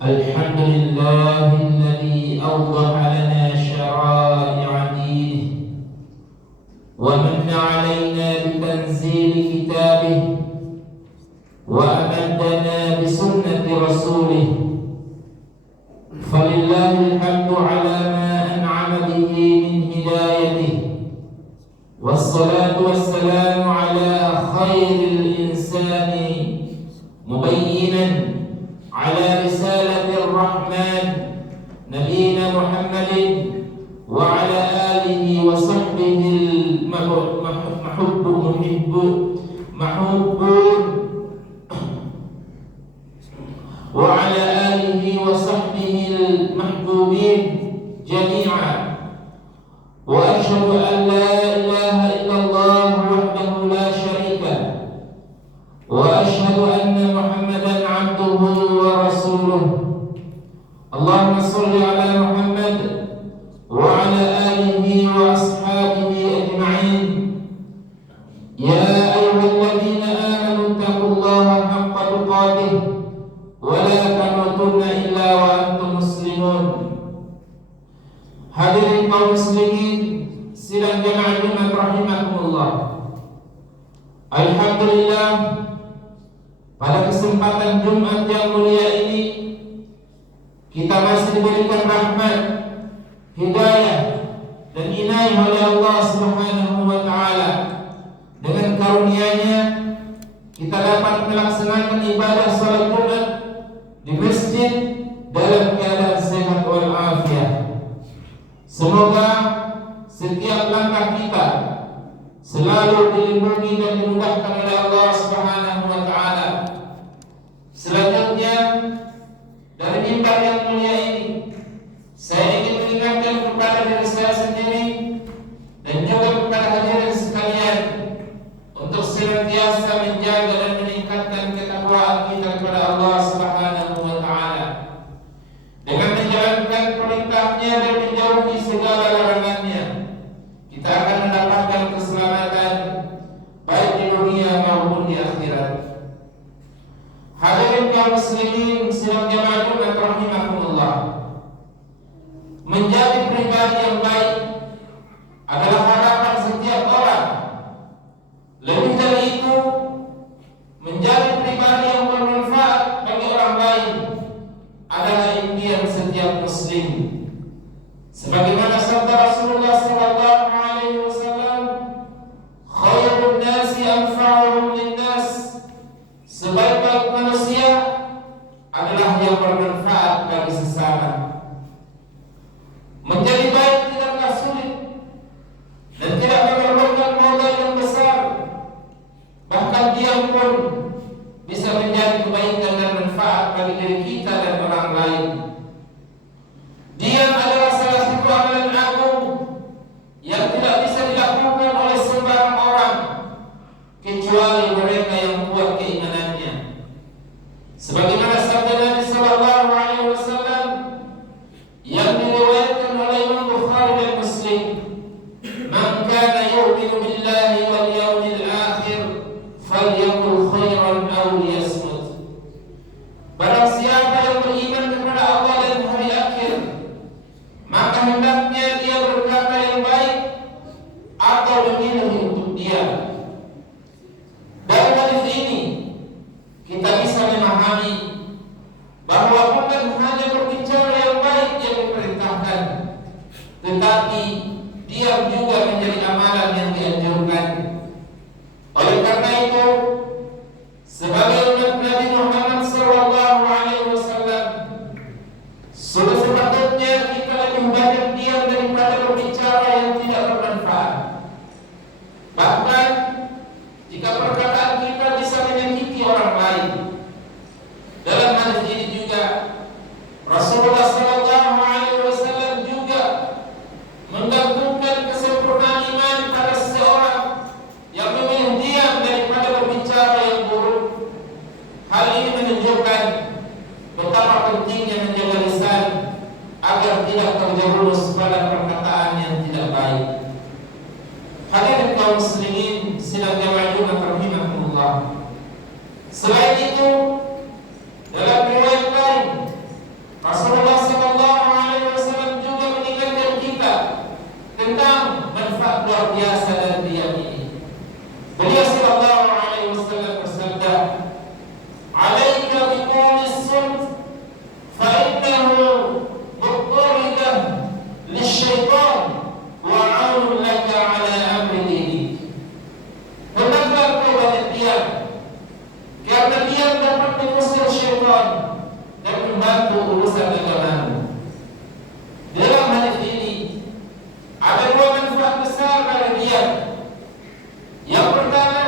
الحمد لله الذي أوضح لنا شرائع دينه ومن علينا بتنزيل كتابه وأمدنا بسنة رسوله، فلله الحمد على ما أنعم به من هدايته، والصلاة والسلام على خير الإنسان مبينا على رسالة الرحمن نبينا محمد وعلى آله وصحبه المحبون وعلى آله وصحبه المحبوبين جميعا. وأشهد أن لا إله إلا الله وحده لا شريك له، وأشهد أن محمدا عبده ورسوله. اللهم صل على محمد وعلى آله وأصحابه أجمعين. يا أيها الذين آمنوا اتقوا الله حق تقاته ولا تموتن إلا وأنتم مسلمون. Hadirin kaum muslimin sidang jamaah Jumat rahimakumullah. Alhamdulillah, pada kesempatan Jumat yang mulia ini kita masih diberikan rahmat, hidayah dan inayah oleh Allah Subhanahu wa taala. Dengan karunia-Nya kita dapat melaksanakan ibadah salat Jumat di masjid dalam keadaan sehat wal afiat. Semoga setiap langkah kita selalu dilindungi dan dimudahkan oleh Allah Subhanahu wa taala. Selanjutnya, dari mimbar yang mulia ini saya ingin mengingatkan kepada diri saya sendiri dan juga kepada hadirin sekalian untuk senantiasa menjaga dan meningkatkan ketakwaan kita kepada Allah Subhanahu wa taala dengan menjalankan perintahnya dan menjauhi segala larangannya. Kita akan mendapatkan keselamatan baik di dunia maupun di akhirat. Hadirin kaum muslimin sidang jamaah Jumat rahimakumullah, menjadi pribadi yang baik adalah harapan setiap orang. Lebih dari itu, menjadi pribadi yang bermanfaat bagi orang lain adalah impian setiap muslim. Sebagaimana sabda Rasulullah sallallahu alaihi wasallam, khairun nasi anfa'uhum linnas, sebaik-baik manusia adalah yang bermanfaat bagi sesama. Menjadi baik tidaklah sulit dan tidak memerlukan modal yang besar. Bahkan diam pun bisa menjadi kebaikan dan manfaat bagi diri kita dan orang lain. Diam adalah salah satu amalan agung yang tidak bisa dilakukan oleh sembarang orang kecuali mereka yang kuat keimanannya. Sebagaimana sabda Nabi sallallahu alaihi wasallam yang diriwayatkan oleh Imam Bukhari dan Muslim, "Man kana yu'minu billahi wal yawmil akhir falyaqul khairan aw liyasmut." Barang siapa yang beriman kepada Allah dan hari akhir, maka hendaknya dia berkata yang baik atau memilih untuk diam. Dari hadis ini kita bisa memahami bahwa bukan hanya berbicara yang baik yang diperintahkan, tetapi diam juga menjadi amalan yang dianjurkan. Oleh karena itu, sebagai umat Nabi Muhammad sallallahu alaihi wasallam, sudah sepatutnya kita lebih banyak diam daripada berbicara yang tidak bermanfaat. Bahkan jika perkataan kita bisa menyakiti orang lain. Dalam hadis ini juga Rasulullah sallallahu alaihi wasallam juga menggantungkan kesempurnaan iman pada seseorang yang memilih diam daripada berbicara yang buruk. Hal ini menunjukkan betapa pentingnya menjaga lisan agar tidak terjerumus pada perkataan yang tidak baik. Hadirin kaum muslimin sidang jamaah Jumat rahimakumullah. Selain itu, dalam riwayat lain membantu urusan agamamu. Dalam hadis ini ada dua manfaat besar dari diam. Yang pertama,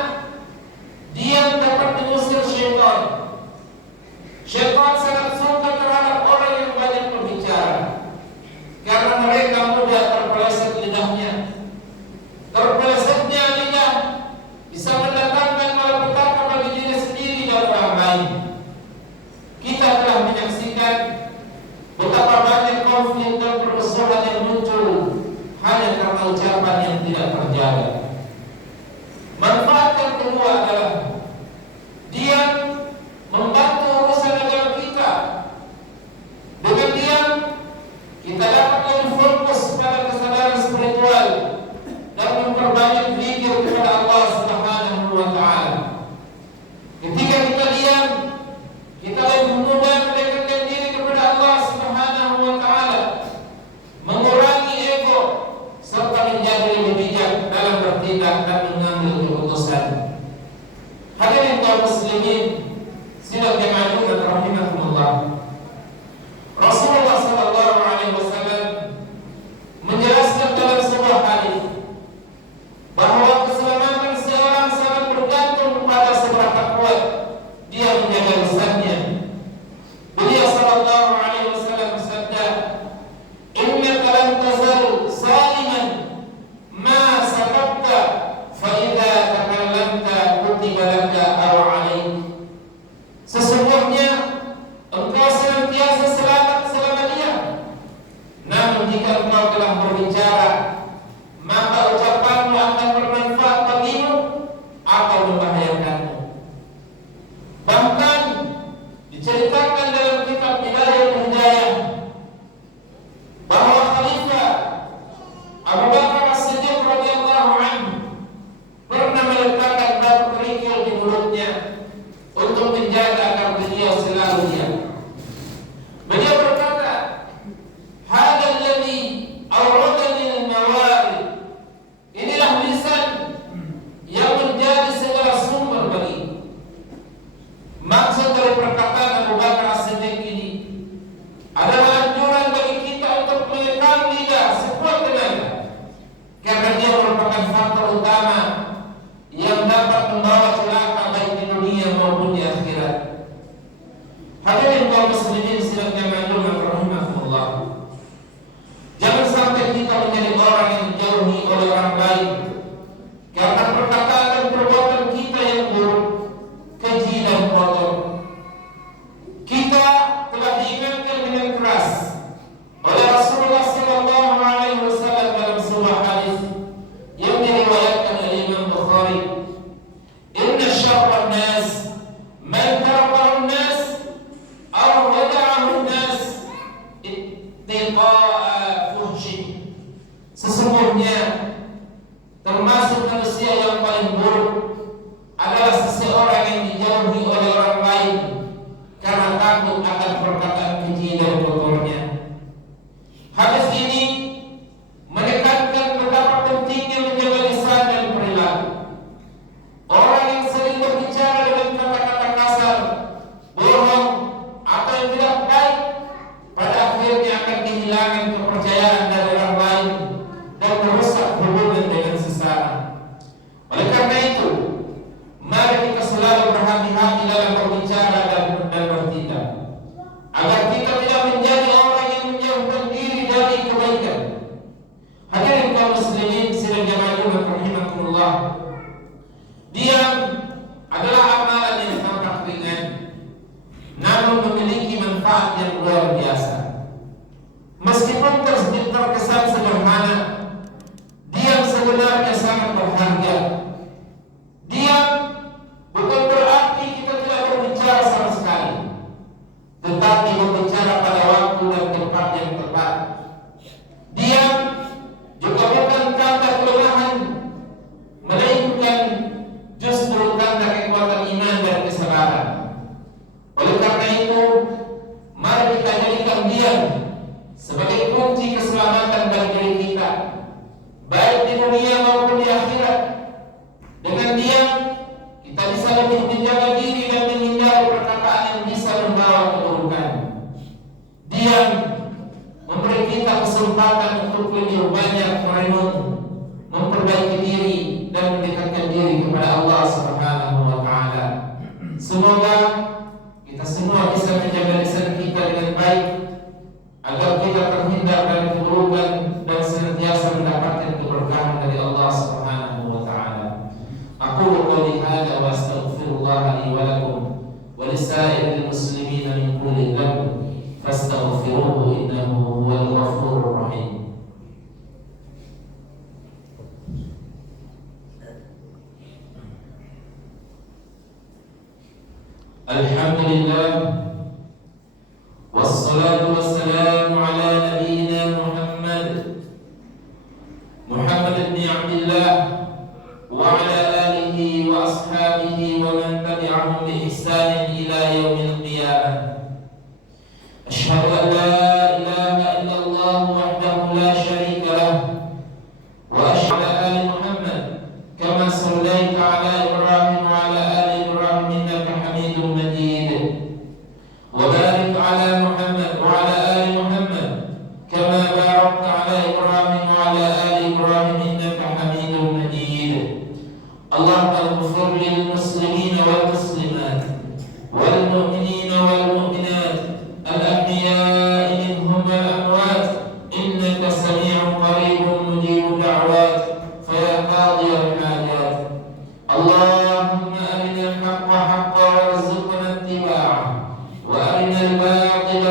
diam dapat mengusir syaitan. Syaitan sangat suka terhadap orang yang banyak berbicara, karena mereka mudah terpeleset lidahnya. Terpelesetnya lidah bisa mendatangkan malapetaka bagi diri sendiri dan orang lain. Kita telah menyaksikan betapa banyak konflik dan permusuhan yang muncul hanya karena ucapan yang tidak terjaga. Manfaat yang kedua adalah diam membantu urusan agama kita. Dengan diam kita dapat lebih fokus pada kesadaran spiritual dan memperbanyak zikir kepada Allah Subhanahu wa taala. Ketika kita diam, kita lebih mudah mendekatkan diri kepada Allah Subhanahu wa taala, mengurangi ego serta menjadi lebih bijak dalam bertindak dan mengambil keputusan. Hadirin kaum muslimin sidang jamaah Jumat rahimakumullah. Rasulullah sallallahu alaihi wasallam menjelaskan dalam sebuah hadis bahwa keselamatan seorang sangat bergantung pada seberapa kuat dia menjaga lisannya. Beliau sallallahu alaihi wasallam bersabda, "Innaka lan tazal saliman ma sakabta fa idza takallamta kutiba laka aw 'alaik." Sesungguhnya engkau senantiasa selamat selama diam. Namun jika engkau telah berbicara, maka ucapanmu akan bermanfaat bagimu atau membahayakanmu. Bahkan diceritakan dalam kitab Bidayatul Hidayah bahwa Khalifah Abu Bakar As-Siddiq radhiyallahu anhu pernah meletakkan batu kerikil di mulutnya untuk menjaga agar beliau selalu diam. Beliau berkata, "Hada alladhi awradani al-mawarid." Inilah lisan yang menjadi segala sumber bagi. Maksud dari perkataan Abu Bakar As-Siddiq ini adalah anjuran bagi kita untuk mengekang lidah sekuat tenaga, karena dia merupakan faktor utama yang dapat membawa celaka baik di dunia maupun di akhirat. Hadirin kaum muslimin sidang jamaah Jumat rahimakumullah. Jangan sampai kita menjadi orang yang dijauhi oleh orang lain karena perkataan dan perbuatan kita yang buruk, keji dan kotor. Kita telah diingatkan dengan keras oleh Rasulullah sallallahu alaihi wasallam dalam sebuah hadis yang diriwayatkan oleh Imam Bukhari. Inna syarran nas man tarakahu nas aw wada'ahu nas ittiqa'a fuhshin. Sesungguhnya termasuk manusia yang paling buruk adalah seseorang yang dijauhi oleh orang lain karena takut akan perkataan keji dan kotornya. Hadis ini menekankan betapa pentingnya menjaga lisan dan perilaku. Orang yang sering berbicara dengan kata-kata kasar, bohong, atau yang tidak baik, pada akhirnya akan kehilangan kepercayaan dari orang lain dan merusak hubungan dengan sesama. Oleh karena itu, mari kita selalu berhati-hati dalam berbicara dan bertindak, agar kita tidak menjadi orang yang menjauhkan diri dari kebaikan. Hadirin kaum muslimin sidang jamaah Jumat rahimakumullah. Diam adalah amalan yang tampak ringan, namun memiliki manfaat yang luar biasa. Meskipun terkesan sederhana, diam sebenarnya sangat berharga. Diam bukan berarti kita tidak berbicara sama sekali, tetapi berbicara pada waktu dan tempat yang tepat. Diam juga bukan tanda kelemahan, melainkan justru tanda kekuatan iman dan kesabaran. Oleh karena itu, mari kita jadikan diam sebagai kunci keselamatan bagi diri kita, baik di dunia maupun di akhirat. Dengan diam, kita bisa lebih menjaga diri dan menghindari perkataan yang bisa membawa keburukan. kesempatan untuk lebih banyak merenung, memperbaiki diri dan mendekatkan diri kepada Allah Subhanahu wa taala. Semoga kita semua bisa menjaga lisan kita dengan baik agar kita terhindar dari keburukan dan senantiasa mendapatkan keberkahan dari Allah Subhanahu wa taala. Aqulu qouli hadza wa astaghfirullah li wa lakum wa lisa'iril muslimin min kulli dhanb fastaghfiruhu innahu huwal ghafurur rahim. Alhamdulillah wassalatu wassalamu ala nabiyyina Muhammad ibn Abdullah wa ala alihi wa ashabihi wa man tabi'ahum bi ihsanin ila yaumil qiyamah. Asyhadu an la ilaha illallah wahdahu la syarika lah wa asyhadu anna Muhammad kama sallaita ala Ibrahim wa ala ali Ibrahim innaka Hamidum Majid wa barik ala Muhammad wa ala ali Muhammad kama barakta ala Ibrahim wa ala ali Ibrahim innaka Hamidum Majid. Allahumma ighfir lil muslimina wal muslimat wal mu'minina wal mu'minat الأحياء منهم والأموات إنك سميع قريب مجيب الدعوات فيا قاضي الحاجات اللهم أرنا الحق حقا وارزقنا اتباعه وأرنا الباطل